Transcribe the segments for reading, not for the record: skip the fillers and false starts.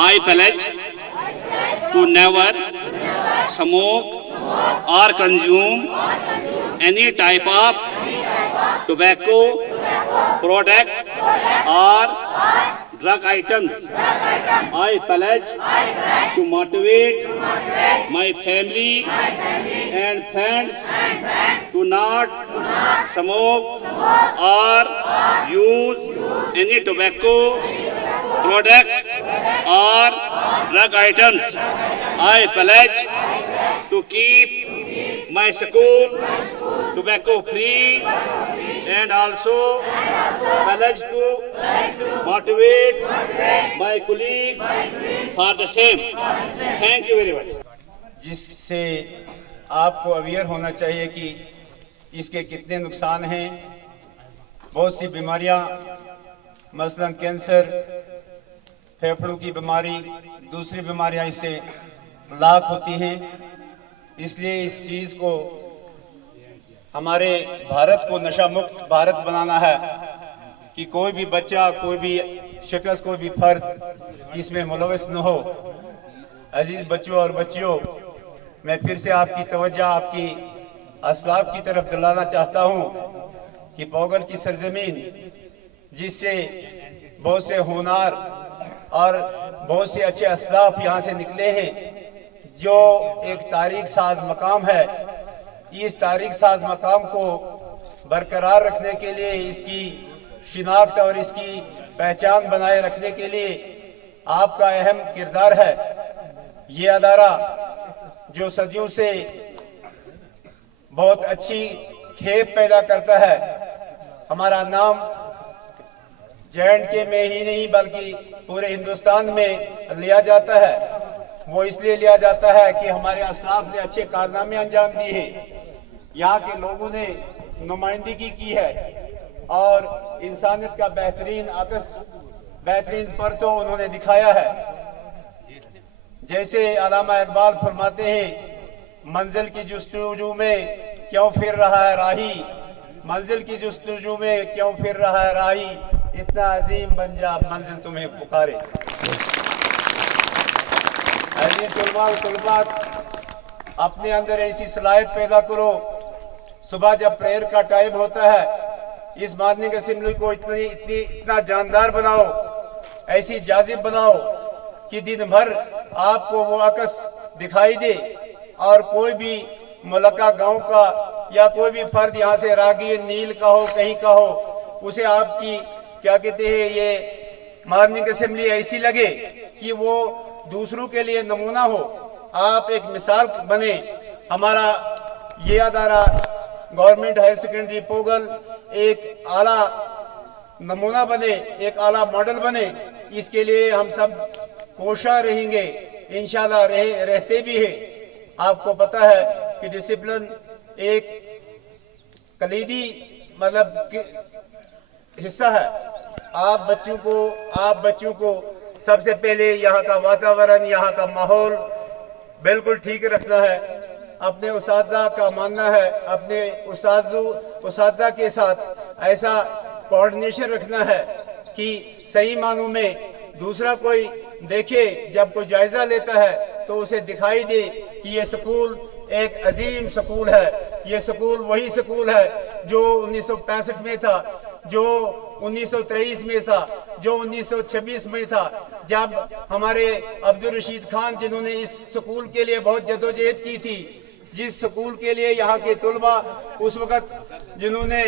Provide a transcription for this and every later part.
I pledge to never smoke or consume any type of tobacco product or drug items. I pledge to motivate my family and friends to not smoke or use any tobacco product or drug items. I pledge to keep my school tobacco free and also pledge to motivate my colleagues for the same. Thank you very much. जिससे आपको aware होना चाहिए कि इसके कितने नुकसान हैं। बहुत सी बीमारियां मसलन कैंसर, फेफड़ों की बीमारी, दूसरी बीमारियां इससे लाख होती हैं। इसलिए इस चीज़ को हमारे भारत को नशा मुक्त भारत बनाना है कि कोई भी बच्चा, कोई भी शख्स, कोई भी फर्द इसमें मुलविस न हो। अजीज बच्चों और बच्चियों, मैं फिर से आपकी तवज्जो आपकी असलाफ की तरफ दिलाना चाहता हूँ कि पोगल की सरजमीन जिससे बहुत से होनार और बहुत से अच्छे असलाफ यहाँ से निकले हैं, जो एक तारीख साज मकाम है, इस तारीख साज मकाम को बरकरार रखने के लिए, इसकी शिनाख्त और इसकी पहचान बनाए रखने के लिए आपका अहम किरदार है। ये अदारा जो सदियों से बहुत अच्छी खेप पैदा करता है, हमारा नाम J&K में ही नहीं बल्कि पूरे हिंदुस्तान में लिया जाता है। वो इसलिए लिया जाता है कि हमारे असलाफ ने अच्छे कारनामे अंजाम दिए हैं, यहाँ के लोगों ने नुमाइंदगी की है और इंसानियत का बेहतरीन अक्स, बेहतरीन पर तो उन्होंने दिखाया है। जैसे अल्लामा इकबाल फरमाते हैं, मंजिल की जुस्तजू में क्यों फिर रहा है राही, मंजिल की जुस्तजू में क्यों फिर रहा है राही, इतना अजीम बन जा मंजिल तुम्हें पुकारे। अजीज तुलबात, अपने अंदर ऐसी सलाहियत पैदा करो। सुबह जब प्रेयर का टाइम होता है, इस मॉर्निंग असेंबली को इतना जानदार बनाओ, ऐसी जाजिब बनाओ कि दिन भर आपको वो अकस दिखाई दे और कोई भी मुलक्का गांव का या कोई भी फर्द यहाँ से रागीर नील का हो, कहीं का हो, उसे आपकी क्या कहते हैं ये मॉर्निंग असेंबली ऐसी लगे कि वो दूसरों के लिए नमूना हो, आप एक मिसाल बने। हमारा ये अदारा गवर्नमेंट हायर सेकेंडरी पोगल एक आला नमूना बने, एक आला मॉडल बने। इसके लिए हम सब कोशा रहेंगे, इंशाल्लाह रहते भी हैं। आपको पता है कि डिसिप्लिन एक कलीदी मतलब हिस्सा है। आप बच्चों को सबसे पहले यहाँ का वातावरण, यहाँ का माहौल बिल्कुल ठीक रखना है। अपने उस्तादा का मानना है, अपने उस्तादा के साथ ऐसा कोऑर्डिनेशन रखना है कि सही मानों में दूसरा कोई देखे, जब कोई जायजा लेता है तो उसे दिखाई दे कि ये स्कूल एक अजीम स्कूल है। ये स्कूल वही स्कूल है जो 1965 में था, जो 1923 में था, जो 1926 में था, जब हमारे अब्दुल रशीद खान जिन्होंने इस स्कूल के लिए बहुत जदोजहद की थी, जिस स्कूल के लिए यहाँ के तुलबा उस वक़्त जिन्होंने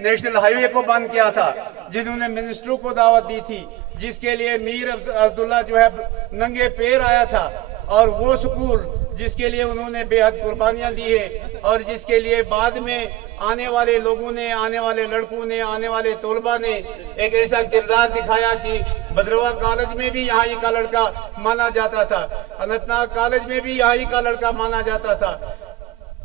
नेशनल हाईवे को बंद किया था, जिन्होंने मिनिस्टरों को दावत दी थी, जिसके लिए मीर अब्दुल्ला जो है नंगे पैर आया था, और वो स्कूल जिसके लिए उन्होंने बेहद कुर्बानियां दी है और जिसके लिए बाद में आने वाले लोगों ने, आने वाले लड़कों ने, आने वाले तलबा ने एक ऐसा किरदार दिखाया कि भद्रवा कॉलेज में भी यहाँ का लड़का माना जाता था, अनंतनाग कॉलेज में भी यहाँ का लड़का माना जाता था,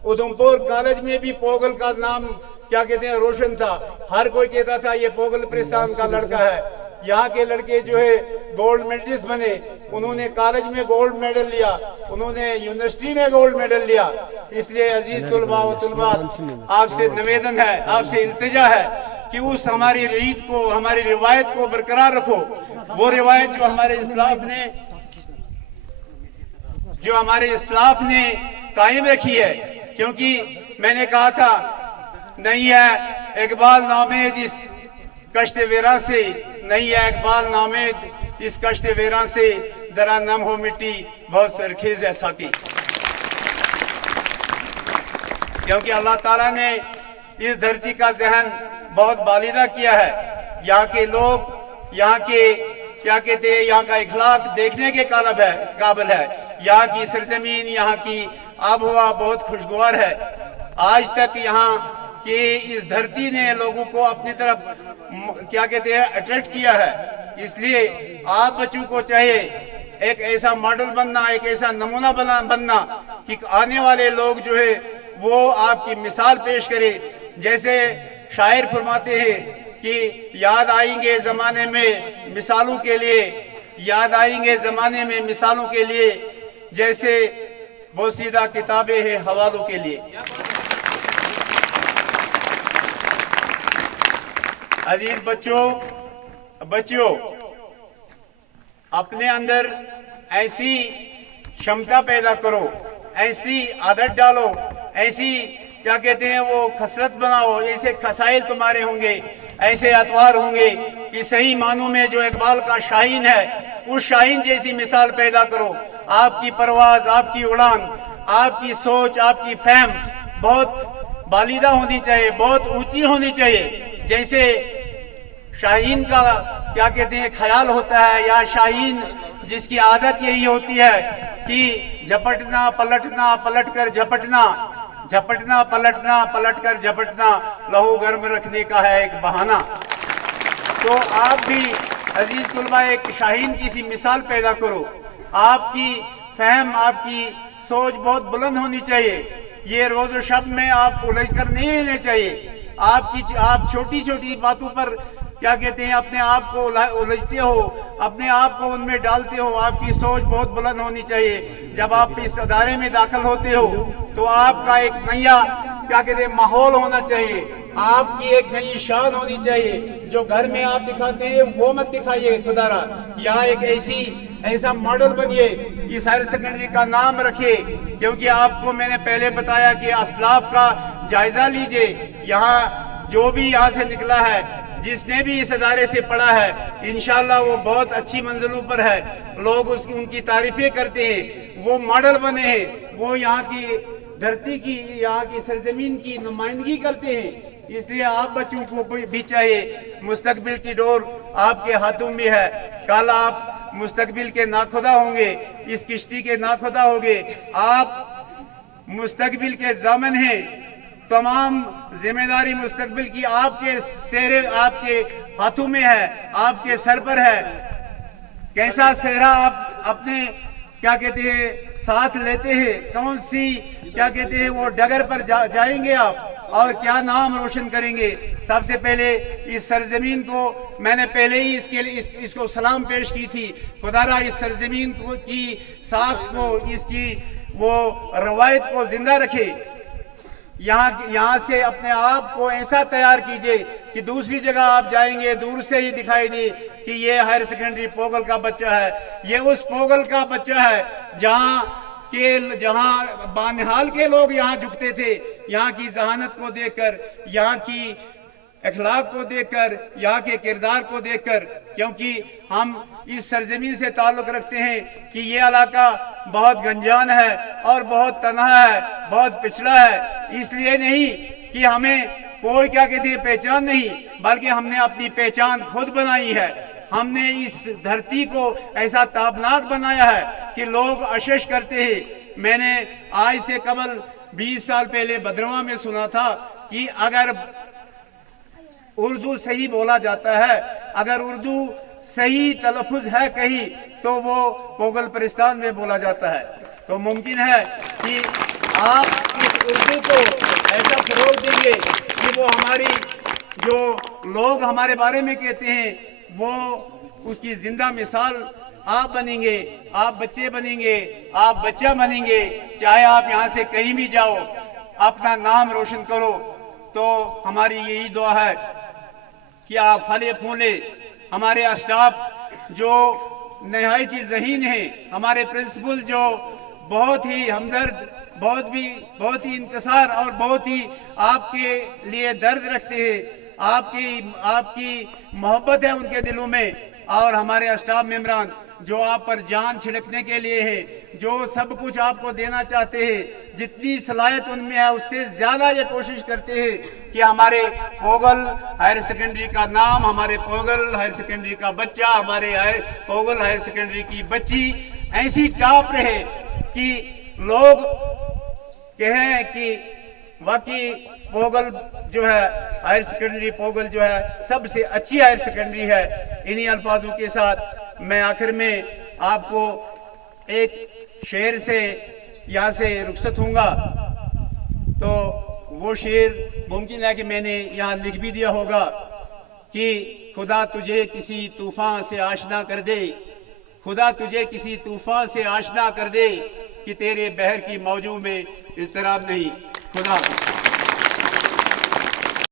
उधमपुर कॉलेज में भी पोगल का नाम क्या कहते हैं रोशन था। हर कोई कहता था ये पोगल प्रस्थान का लड़का है। यहाँ के लड़के जो है गोल्ड मेडलिस्ट बने, उन्होंने कॉलेज में गोल्ड मेडल लिया, उन्होंने यूनिवर्सिटी में गोल्ड मेडल लिया। इसलिए अजीज तुलबा व तुलबात, आपसे निवेदन है, आपसे इल्तिजा है कि उस हमारी रीत को, हमारी रिवायत को बरकरार रखो। वो रिवायत जो हमारे इस्लाम ने जो हमारे इस्लाफ ने कायम रखी है। क्योंकि मैंने कहा था, नहीं है इकबाल नामेद इस कश्ते वेरा से, नहीं है इकबाल नामेद इस कश्ते वेरा से, जरा नम हो मिट्टी बहुत सरखेज है साकी। क्योंकि अल्लाह ताला ने इस धरती का जहन बहुत बालिदा किया है। यहाँ के लोग, यहाँ के क्या कहते हैं, यहाँ का इखलाक देखने के काबिल है। यहाँ की सरजमीन, यहाँ की आबहवा बहुत खुशगवार है। आज तक यहाँ की इस धरती ने लोगों को अपनी तरफ क्या कहते हैं अट्रैक्ट किया है। इसलिए आप बच्चों को चाहिए एक ऐसा मॉडल बनना, एक ऐसा नमूना बनना कि आने वाले लोग जो है वो आपकी मिसाल पेश करे। जैसे शायर फरमाते हैं कि याद आएंगे ज़माने में मिसालों के लिए, याद आएंगे ज़माने में मिसालों के लिए, जैसे वो सीधा किताबें हैं हवालों के लिए। अजीज बच्चों, अपने अंदर ऐसी क्षमता पैदा करो, ऐसी आदत डालो, ऐसी क्या कहते हैं वो खसरत बनाओ, ऐसे खसाइल तुम्हारे होंगे, ऐसे अतवार होंगे कि सही मानों में जो इकबाल का शाहीन है, उस शाहीन जैसी मिसाल पैदा करो। आपकी परवाज, आपकी उड़ान, आपकी सोच, आपकी फहम बहुत बालिदा होनी चाहिए, बहुत ऊंची होनी चाहिए। जैसे शाहीन का क्या कहते हैं ख्याल होता है, या शाहीन जिसकी आदत यही होती है कि झपटना पलटना, पलट कर झपटना, झपटना पलटना, पलट कर झपटना, लहू गर्म रखने का है एक बहाना। तो आप भी अजीज तुलबा एक शाहीन की सी मिसाल पैदा करो। आपकी फहम, आपकी सोच बहुत बुलंद होनी चाहिए। ये रोज़ शब में आप उलझ कर नहीं रहने चाहिए। आप छोटी छोटी बातों पर क्या कहते हैं अपने आप को उलझते हो, अपने आप को उनमें डालते हो। आपकी सोच बहुत बुलंद होनी चाहिए। जब आप इस अदारे में दाखिल होते हो तो आपका एक नया क्या कहते हैं माहौल होना चाहिए, आपकी एक नई शान होनी चाहिए। जो घर में आप दिखाते हैं वो मत दिखाइए खुदारा। यहाँ एक ऐसा मॉडल बनिए, इस हायर सेकेंडरी का नाम रखिए। क्योंकि आपको मैंने पहले बताया कि असलाफ का जायजा लीजिए। यहाँ जो भी यहाँ से निकला है, जिसने भी इस अदारे से पढ़ा है, इंशाल्लाह वो बहुत अच्छी मंजिलों पर है। लोग उनकी तारीफें करते हैं, वो मॉडल बने हैं, वो यहाँ की धरती की, यहाँ की सरजमीन की नुमाइंदगी करते हैं। इसलिए आप बच्चों को भी चाहिए, मुस्तकबिल की डोर आपके हाथों में है। कल आप मुस्तकबिल के नाखुदा होंगे, इस किश्ती के नाखुदा होंगे। आप मुस्तकबिल के ज़ामिन हैं। तमाम जिम्मेदारी मुस्तकबिल की आपके सेहरे, आपके हाथों में है, आपके सर पर है। कैसा सेहरा आप अपने क्या कहते हैं साथ लेते हैं, कौन सी क्या कहते हैं वो डगर पर जाएंगे आप, और क्या नाम रोशन करेंगे। सबसे पहले इस सरजमीन को मैंने पहले ही इसके लिए इसको सलाम पेश की थी। खुदारा इस सरजमीन की साख्त को, इसकी वो रवायत को जिंदा रखे। यहाँ से अपने आप को ऐसा तैयार कीजिए कि दूसरी जगह आप जाएंगे, दूर से ही दिखाई दे कि ये हायर सेकेंडरी पोगल का बच्चा है। ये उस पोगल का बच्चा है जहाँ बानिहाल के लोग यहाँ झुकते थे, यहाँ की जहानत को देखकर, यहाँ की अखलाक को देखकर, यहाँ के किरदार को देखकर। क्योंकि हम इस सरजमीन से ताल्लुक़ रखते हैं कि ये इलाका बहुत गंजान है और बहुत तन्हा है, बहुत पिछड़ा है। इसलिए नहीं कि हमें कोई क्या कहते हैं पहचान नहीं, बल्कि हमने अपनी पहचान खुद बनाई है। हमने इस धरती को ऐसा ताबनाक बनाया है कि लोग अशश करते हैं। मैंने आज से कबल 20 साल पहले भद्रवा में सुना था कि अगर उर्दू सही बोला जाता है, अगर उर्दू सही तलफ़ुज़ है कहीं, तो वो पोगल परिस्तान में बोला जाता है। तो मुमकिन है कि आप इस उर्दू को ऐसा फ़रोग़ देंगे कि वो हमारी जो लोग हमारे बारे में कहते हैं, वो उसकी ज़िंदा मिसाल आप बनेंगे, आप बच्चे बनेंगे, आप बच्चा बनेंगे। चाहे आप यहाँ से कहीं भी जाओ, अपना नाम रोशन करो। तो हमारी यही दुआ है कि आप फले फूले। हमारे स्टाफ जो नहायत ही ज़हीन हैं, हमारे प्रिंसिपल जो बहुत ही हमदर्द, बहुत ही इंकसार और बहुत ही आपके लिए दर्द रखते हैं। आपकी मोहब्बत है उनके दिलों में। और हमारे स्टाफ मेंबरान जो आप पर जान छिड़कने के लिए है, जो सब कुछ आपको देना चाहते हैं, जितनी सलाहियत उनमें है उससे ज़्यादा ये कोशिश करते हैं कि हमारे पोगल हायर सेकेंडरी का नाम, हमारे पोगल हायर सेकेंडरी का बच्चा, हमारे पोगल हायर सेकेंडरी की बच्ची ऐसी टॉप रहे कि लोग कहें कि वाकई पोगल जो है हायर सेकेंडरी पोगल जो है सबसे अच्छी हायर सेकेंडरी है। इन्हीं अल्फाजों के साथ मैं आखिर में आपको एक शेर से यहाँ से रुखसत हूँगा। तो वो शेर मुमकिन है कि मैंने यहाँ लिख भी दिया होगा कि खुदा तुझे किसी तूफान से आशना कर दे, खुदा तुझे किसी तूफान से आशना कर दे कि तेरे बहर की मौजों में इज़्तिराब नहीं। खुदा